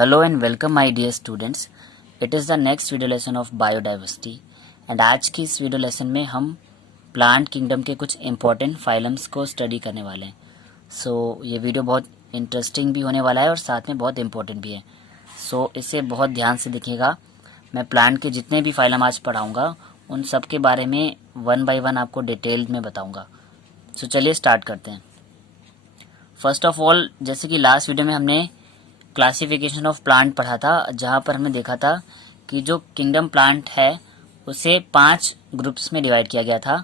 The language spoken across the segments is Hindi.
Hello and welcome my dear students. It is the next video lesson of biodiversity and आज की इस वीडियो लेसन में हम प्लांट किंगडम के कुछ इंपॉर्टेंट फाइलम्स को स्टडी करने वाले हैं। ये वीडियो बहुत इंटरेस्टिंग भी होने वाला है और साथ में बहुत इंपॉर्टेंट भी है। इसे बहुत ध्यान से देखिएगा। मैं प्लांट के जितने भी फाइलम आज पढ़ाऊँगा उन सब के बारे में वन बाय वन आपको डिटेल में बताऊँगा। चलिए स्टार्ट करते हैं। फर्स्ट ऑफ ऑल, जैसे कि लास्ट वीडियो में हमने क्लासिफिकेशन ऑफ प्लांट पढ़ा था, जहाँ पर हमने देखा था कि जो किंगडम प्लांट है उसे 5 ग्रुप्स में डिवाइड किया गया था।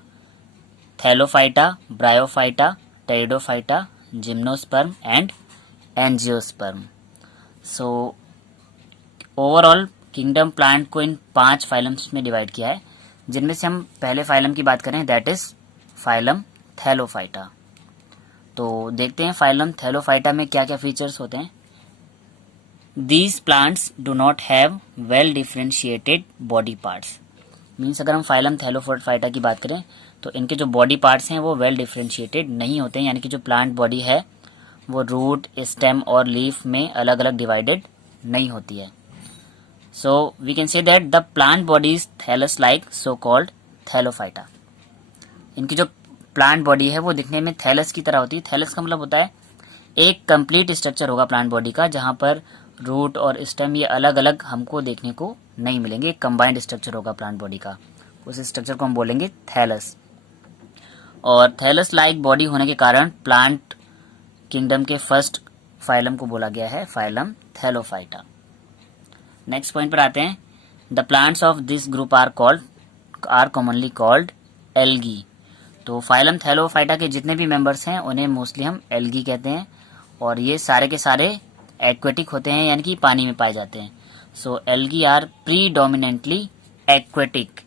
Thallophyta, bryophyta, pteridophyta, gymnosperm and angiosperm. Overall kingdom plant को इन 5 फाइलम्स में डिवाइड किया है, जिनमें से हम पहले फाइलम की बात करें दैट इज फाइलम थैलोफाइटा। तो देखते हैं फाइलम थैलोफाइटा में क्या क्या फीचर्स होते हैं। These plants do not have well differentiated body parts। Means अगर हम फाइलम थैलोफाइटा की बात करें तो इनके जो बॉडी पार्ट्स हैं वो वेल डिफ्रेंशिएटेड नहीं होते हैं, यानी कि जो प्लांट बॉडी है वो रूट, स्टेम और लीफ में अलग अलग डिवाइडेड नहीं होती है। We can say that the plant body is thallus like, so called thallophyta. इनकी जो प्लांट बॉडी है वो दिखने में थैलस की तरह होती है। थैलस का मतलब होता है एक कंप्लीट स्ट्रक्चर होगा प्लांट बॉडी का, जहाँ पर रूट और स्टेम ये अलग अलग हमको देखने को नहीं मिलेंगे। एक कंबाइंड स्ट्रक्चर होगा प्लांट बॉडी का, उस स्ट्रक्चर को हम बोलेंगे थैलस। और थैलस लाइक बॉडी होने के कारण प्लांट किंगडम के फर्स्ट फाइलम को बोला गया है फाइलम थैलोफाइटा। नेक्स्ट पॉइंट पर आते हैं। The plants of this group are commonly called algae. तो फाइलम थैलोफाइटा के जितने भी मेंबर्स हैं उन्हें मोस्टली हम एल्गी कहते हैं, और ये सारे के सारे एक्वेटिक होते हैं, यानी कि पानी में पाए जाते हैं। Algae are predominantly aquatic.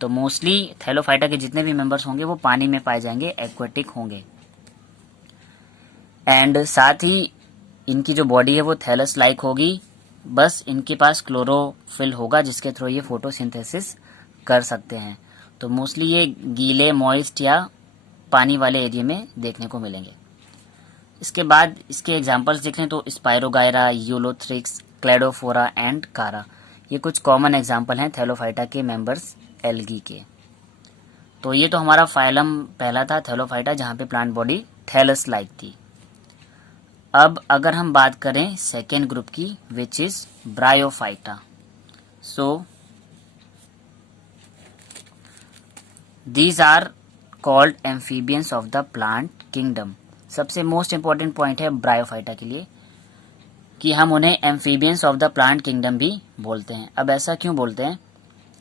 तो मोस्टली थैलोफाइटा के जितने भी मेंबर्स होंगे वो पानी में पाए जाएंगे, एक्वेटिक होंगे। एंड साथ ही इनकी जो बॉडी है वो थैलस लाइक होगी, बस इनके पास क्लोरोफिल होगा जिसके थ्रू ये फोटोसिंथेसिस कर सकते हैं। तो मोस्टली ये गीले, मॉइस्ट या पानी वाले एरिया में देखने को मिलेंगे। इसके बाद इसके एग्जांपल्स देख लें तो स्पायरोगायरा, यूलोथ्रिक्स, क्लेडोफोरा एंड कारा, ये कुछ कॉमन एग्जांपल हैं थैलोफाइटा के मेंबर्स एल्गी के। तो ये तो हमारा फाइलम पहला था थैलोफाइटा, जहाँ पे प्लांट बॉडी थैलस लाइक थी। अब अगर हम बात करें सेकेंड ग्रुप की, which is bryophyta. These are called amphibians of the plant kingdom. सबसे मोस्ट इंपॉर्टेंट पॉइंट है ब्रायोफाइटा के लिए कि हम उन्हें amphibians of the plant kingdom भी बोलते हैं। अब ऐसा क्यों बोलते हैं?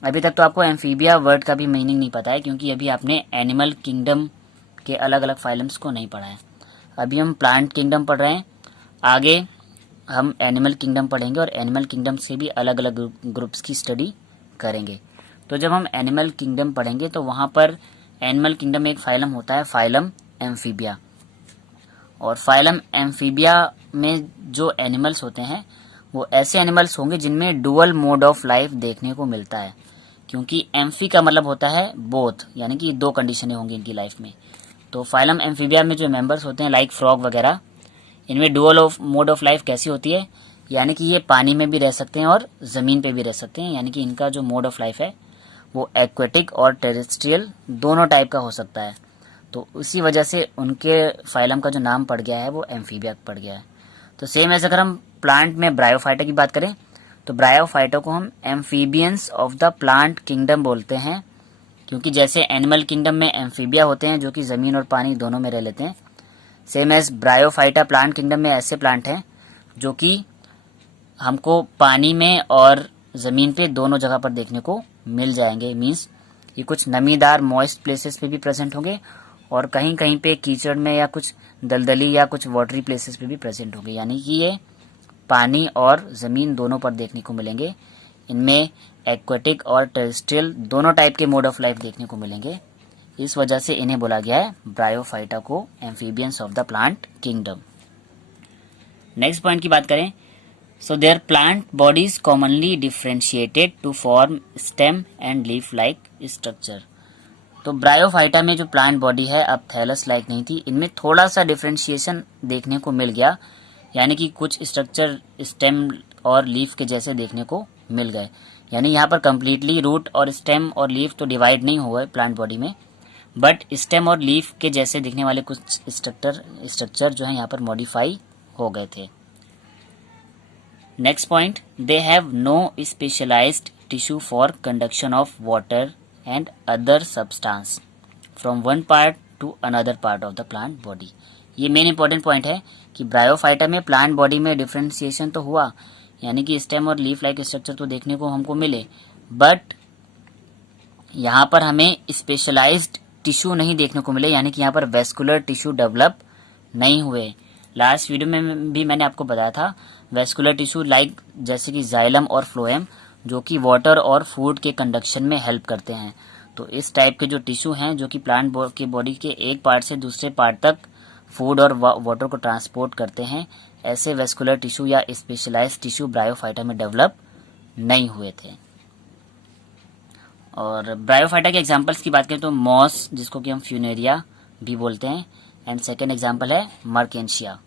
अभी तक तो आपको एम्फीबिया वर्ड का भी मीनिंग नहीं पता है, क्योंकि अभी आपने एनिमल किंगडम के अलग अलग फाइलम्स को नहीं पढ़ा है। अभी हम प्लांट किंगडम पढ़ रहे हैं, आगे हम एनिमल किंगडम पढ़ेंगे और एनिमल किंगडम से भी अलग अलग ग्रुप्स की स्टडी करेंगे। तो जब हम एनिमल किंगडम पढ़ेंगे तो वहाँ पर एनिमल किंगडम में एक फाइलम होता है फाइलम एम्फीबिया। और फाइलम एम्फीबिया में जो एनिमल्स होते हैं वो ऐसे एनिमल्स होंगे जिनमें डुअल मोड ऑफ लाइफ देखने को मिलता है, क्योंकि एम्फी का मतलब होता है बोथ, यानी कि 2 कंडीशनें होंगी इनकी लाइफ में। तो फाइलम एम्फीबिया में जो मेंबर्स होते हैं लाइक फ्रॉग वगैरह, इनमें डुअल मोड ऑफ लाइफ कैसी होती है, यानी कि ये पानी में भी रह सकते हैं और ज़मीन पे भी रह सकते हैं, यानी कि इनका जो मोड ऑफ लाइफ है वो एक्वेटिक और टेरेस्ट्रियल दोनों टाइप का हो सकता है। तो उसी वजह से उनके फाइलम का जो नाम पड़ गया है वो एम्फीबिया पड़ गया है। तो सेम ऐसे अगर हम प्लांट में ब्रायोफाइटा की बात करें तो ब्रायोफाइटा को हम amphibians of the plant kingdom बोलते हैं, क्योंकि जैसे एनिमल किंगडम में एम्फीबिया होते हैं जो कि ज़मीन और पानी दोनों में रह लेते हैं, same as bryophyta plant kingdom में ऐसे प्लांट हैं जो कि हमको पानी में और ज़मीन पे दोनों जगह पर देखने को मिल जाएंगे। मीन्स ये कुछ नमीदार मॉइस्ट प्लेसेस पे भी प्रेजेंट होंगे और कहीं कहीं पे कीचड़ में या कुछ दलदली या कुछ वाटरी प्लेसेस पे भी प्रेजेंट होंगे, यानी कि ये पानी और ज़मीन दोनों पर देखने को मिलेंगे। इनमें एक्वेटिक और टेरेस्ट्रियल दोनों टाइप के मोड ऑफ लाइफ देखने को मिलेंगे। इस वजह से इन्हें बोला गया है ब्रायोफाइटा को amphibians of the plant kingdom. Next point की बात करें, their plant bodies commonly differentiated to form stem and leaf like structure. तो ब्रायोफाइटा में जो प्लांट बॉडी है अब थैलस लाइक नहीं थी, इनमें थोड़ा सा डिफ्रेंशिएशन देखने को मिल गया। यानी कि कुछ स्ट्रक्चर स्टेम और लीफ के जैसे देखने को मिल गए। यानी यहाँ पर कम्प्लीटली रूट और स्टेम और लीफ तो डिवाइड नहीं हुआ है प्लांट बॉडी में, बट स्टेम और लीफ के जैसे दिखने वाले कुछ स्ट्रक्चर जो है यहाँ पर मॉडिफाई हो गए थे। Next point, they have no specialised tissue for conduction of water and other substance from one part to another part of the plant body. ये मेन इंपॉर्टेंट पॉइंट है कि ब्रायोफाइटा में प्लांट बॉडी में डिफ्रेंशिएशन तो हुआ, यानी कि स्टेम और लीफ लाइक स्ट्रक्चर तो देखने को हमको मिले, बट यहाँ पर हमें स्पेशलाइज्ड टिश्यू नहीं देखने को मिले, यानी कि यहाँ पर वेस्कुलर टिश्यू डेवलप नहीं हुए। लास्ट वीडियो में भी मैंने आपको बताया था वेस्कुलर टिश्यू लाइक जैसे कि जाइलम और फ्लोएम जो कि वाटर और फूड के कंडक्शन में हेल्प करते हैं। तो इस टाइप के जो टिश्यू हैं जो कि प्लांट के बॉडी के एक पार्ट से दूसरे पार्ट तक फूड और वाटर को ट्रांसपोर्ट करते हैं, ऐसे वेस्कुलर टिश्यू या स्पेशलाइज्ड टिश्यू ब्रायोफाइटा में डेवलप नहीं हुए थे। और ब्रायोफाइटा के एग्जांपल्स की बात करें तो मॉस, जिसको कि हम फ्यूनेरिया भी बोलते हैं, एंड सेकेंड एग्जांपल है मर्केंशिया।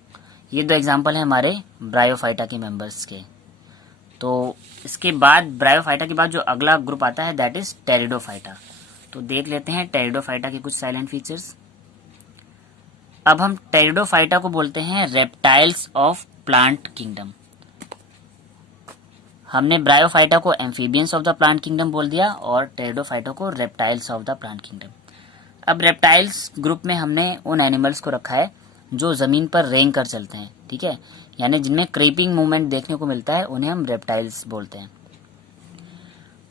ये दो एग्जांपल है हमारे ब्रायोफाइटा के मेंबर्स के। तो इसके बाद ब्रायोफाइटा के बाद जो अगला ग्रुप आता है दैट इज टेरिडोफाइटा। तो देख लेते हैं टेरिडोफाइटा के कुछ साइलेंट फीचर्स। अब हम टेरिडोफाइटा को बोलते हैं रेप्टाइल्स ऑफ प्लांट किंगडम। हमने ब्रायोफाइटा को amphibians of the plant kingdom बोल दिया और टेरिडोफाइटा को reptiles of the plant kingdom. अब रेप्टाइल्स ग्रुप में हमने उन एनिमल्स को रखा है जो जमीन पर रेंग कर चलते हैं, ठीक है, यानी जिनमें क्रीपिंग मूवमेंट देखने को मिलता है उन्हें हम रेप्टाइल्स बोलते हैं।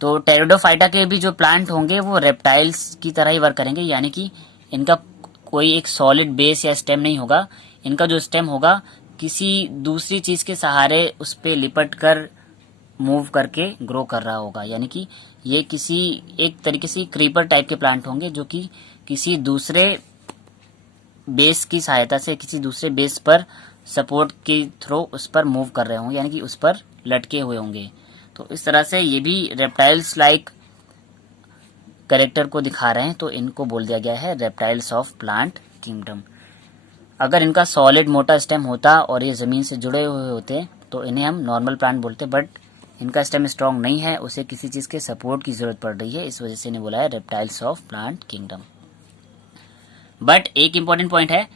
तो टेरिडोफाइटा के भी जो प्लांट होंगे वो रेप्टाइल्स की तरह ही वर्क करेंगे, यानी कि इनका कोई एक सॉलिड बेस या स्टेम नहीं होगा। इनका जो स्टेम होगा किसी दूसरी चीज के सहारे उस पे लिपट कर मूव करके ग्रो कर रहा होगा, यानी कि ये किसी एक तरीके से क्रीपर टाइप के प्लांट होंगे जो कि किसी दूसरे बेस की सहायता से किसी दूसरे बेस पर सपोर्ट के थ्रू उस पर मूव कर रहे होंगे, यानी कि उस पर लटके हुए होंगे। तो इस तरह से ये भी रेप्टाइल्स लाइक कैरेक्टर को दिखा रहे हैं, तो इनको बोल दिया गया है रेप्टाइल्स ऑफ प्लांट किंगडम। अगर इनका सॉलिड मोटा स्टेम होता और ये जमीन से जुड़े हुए होते तो इन्हें हम नॉर्मल प्लांट बोलते, बट इनका स्टेम स्ट्रॉन्ग नहीं है, उसे किसी चीज के सपोर्ट की जरूरत पड़ रही है, इस वजह से इन्हें बोला है reptiles of plant kingdom. But एक इंपॉर्टेंट पॉइंट है,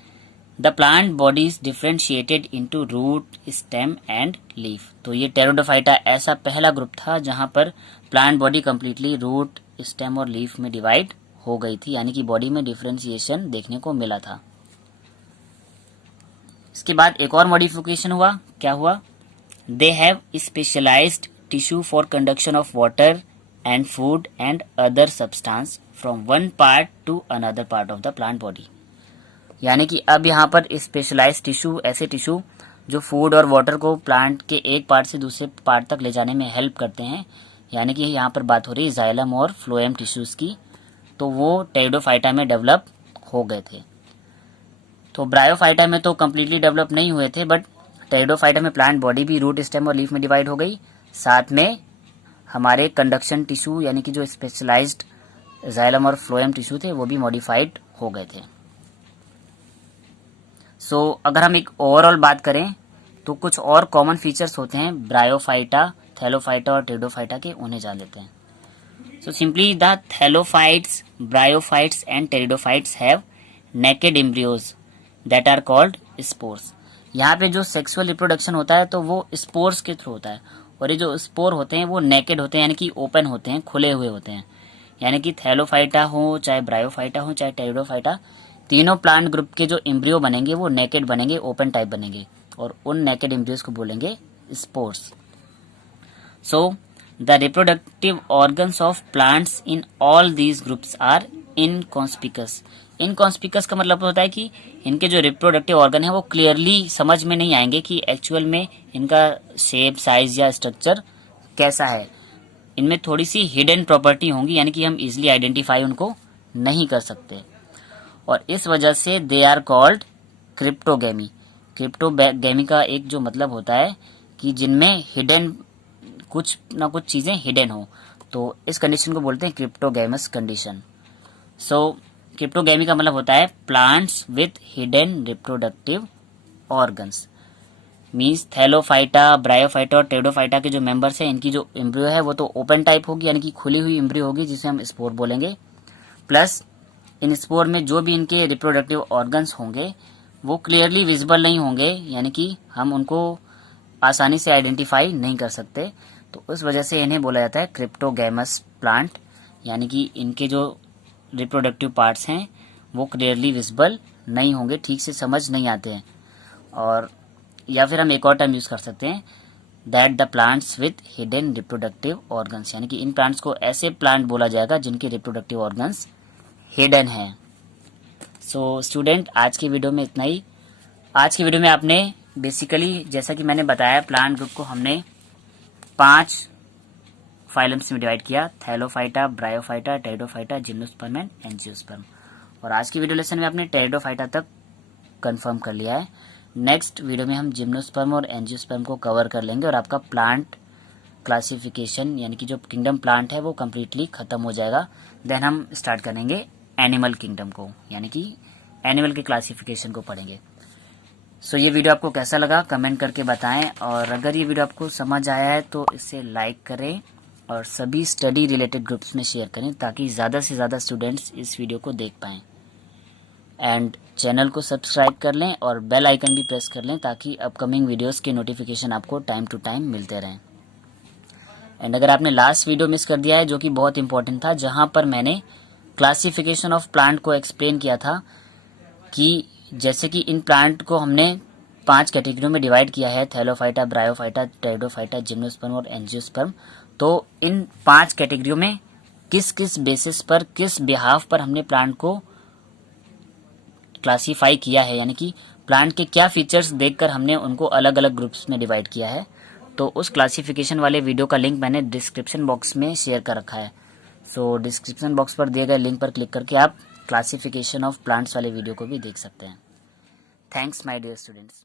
the plant body is differentiated into root, stem and leaf. तो ये टेरिडोफाइटा ऐसा पहला ग्रुप था जहां पर plant body completely root, stem और लीफ में डिवाइड हो गई थी, यानी कि बॉडी में डिफ्रेंशिएशन देखने को मिला था। इसके बाद एक और मॉडिफिकेशन हुआ, क्या हुआ, they have specialised tissue for conduction of water and food and other substance from one part to another part of the plant body. यानी कि अब यहाँ पर स्पेशलाइज्ड टिश्यू, ऐसे टिश्यू जो फूड और वाटर को प्लांट के एक पार्ट से दूसरे पार्ट तक ले जाने में हेल्प करते हैं, यानी कि यहाँ पर बात हो रही है जाइलम और फ्लोएम टिश्यूज की, तो वो टेरिडोफाइटा में डेवलप हो गए थे। तो ब्रायोफाइटा में तो कम्प्लीटली डेवलप नहीं हुए थे, बट टेरिडोफाइटा में प्लांट बॉडी भी रूट, स्टेम और लीफ में डिवाइड हो गई, साथ में हमारे कंडक्शन टिश्यू यानी कि जो स्पेशलाइज्ड जाइलम और फ्लोएम टिश्यू थे वो भी मॉडिफाइड हो गए थे। सो अगर हम एक ओवरऑल बात करें तो कुछ और कॉमन फीचर्स होते हैं ब्रायोफाइटा, थैलोफाइटा और टेरिडोफाइटा के, उन्हें जान लेते हैं। So simply the thallophytes, bryophytes and pteridophytes have naked embryos that are called spores. यहाँ पे जो सेक्सुअल रिप्रोडक्शन होता है तो वो स्पोर्स के थ्रू होता है, और ये जो स्पोर होते हैं वो नेकेड होते हैं, यानी कि ओपन होते हैं, खुले हुए होते हैं। यानी कि थैलोफाइटा हो, चाहे ब्रायोफाइटा हो, चाहे टेरिडोफाइटा, तीनों प्लांट ग्रुप के जो एम्ब्रियो बनेंगे वो नेकेड बनेंगे, ओपन टाइप बनेंगे, और उन नेकेड एम्ब्रियोज को बोलेंगे spores. So the reproductive organs of plants in all these groups are inconspicuous. Inconspicuous का मतलब होता है कि इनके जो रिप्रोडक्टिव ऑर्गन है वो क्लियरली समझ में नहीं आएंगे कि एक्चुअल में इनका शेप, साइज या स्ट्रक्चर कैसा है। इनमें थोड़ी सी हिडन प्रॉपर्टी होंगी, यानी कि हम इजिली आइडेंटिफाई उनको नहीं कर सकते, और इस वजह से दे आर कॉल्ड क्रिप्टोगेमी। क्रिप्टोगेमी का एक जो मतलब होता है कि जिनमें हिडन कुछ ना कुछ चीजें हिडन हो, तो इस कंडीशन को बोलते हैं क्रिप्टोगेमस कंडीशन। सो क्रिप्टोगेमी का मतलब होता है plants with hidden reproductive organs. Means Thallophyta, bryophyta और टेरिडोफाइटा के जो मेंबर्स हैं, इनकी जो एम्ब्रियो है वो तो ओपन टाइप होगी, यानी कि खुली हुई एम्ब्रियो होगी, जिसे हम स्पोर बोलेंगे। प्लस इन स्पोर में जो भी इनके रिप्रोडक्टिव ऑर्गन्स होंगे वो क्लियरली विजिबल नहीं होंगे, यानी कि हम उनको आसानी से आइडेंटिफाई नहीं कर सकते। तो उस वजह से इन्हें बोला जाता है क्रिप्टोगैमस प्लांट, यानी कि इनके जो रिप्रोडक्टिव पार्ट्स हैं वो क्लियरली विजिबल नहीं होंगे, ठीक से समझ नहीं आते हैं। और या फिर हम एक और टर्म यूज कर सकते हैं, that the plants with hidden reproductive organs, यानी कि इन प्लांट्स को ऐसे प्लांट बोला जाएगा जिनके रिप्रोडक्टिव ऑर्गन्स हिडन है। सो स्टूडेंट, आज की वीडियो में इतना ही। आज की वीडियो में आपने बेसिकली, जैसा कि मैंने बताया, प्लांट ग्रुप को हमने 5 फाइलम्स में डिवाइड किया, Thallophyta, bryophyta, pteridophyta, gymnosperm and angiosperm. और आज की वीडियो लेसन में आपने टेरिडोफाइटा तक कंफर्म कर लिया है। नेक्स्ट वीडियो में हम जिम्नोस्पर्म और एंजियोस्पर्म को कवर कर लेंगे और आपका प्लांट क्लासिफिकेशन, यानी कि जो किंगडम प्लांट है वो कम्प्लीटली खत्म हो जाएगा। देन हम स्टार्ट करेंगे एनिमल किंगडम को, यानी कि एनिमल के क्लासिफिकेशन को पढ़ेंगे। सो ये वीडियो आपको कैसा लगा कमेंट करके बताएं, और अगर ये वीडियो आपको समझ आया है तो इसे लाइक करें और सभी स्टडी रिलेटेड ग्रुप्स में शेयर करें, ताकि ज़्यादा से ज़्यादा स्टूडेंट्स इस वीडियो को देख पाएं। एंड चैनल को सब्सक्राइब कर लें और बेल आइकन भी प्रेस कर लें, ताकि अपकमिंग वीडियोस के नोटिफिकेशन आपको टाइम टू टाइम मिलते रहें। एंड अगर आपने लास्ट वीडियो मिस कर दिया है, जो कि बहुत इंपॉर्टेंट था, जहां पर मैंने क्लासिफिकेशन ऑफ प्लांट को एक्सप्लेन किया था कि जैसे कि इन प्लांट को हमने 5 कैटेगरियों में डिवाइड किया है, थैलोफाइटा, ब्रायोफाइटा, टेरिडोफाइटा, जिम्नोस्पर्म और एंजियोस्पर्म। तो इन 5 कैटेगरियों में किस किस बेसिस पर, किस बिहाफ पर हमने प्लांट को क्लासीफाई किया है, यानी कि प्लांट के क्या फीचर्स देखकर हमने उनको अलग अलग ग्रुप्स में डिवाइड किया है, तो उस क्लासिफिकेशन वाले वीडियो का लिंक मैंने डिस्क्रिप्शन बॉक्स में शेयर कर रखा है। सो डिस्क्रिप्शन बॉक्स पर दिए गए लिंक पर क्लिक करके आप क्लासिफिकेशन ऑफ प्लांट्स वाले वीडियो को भी देख सकते हैं। Thanks my dear students.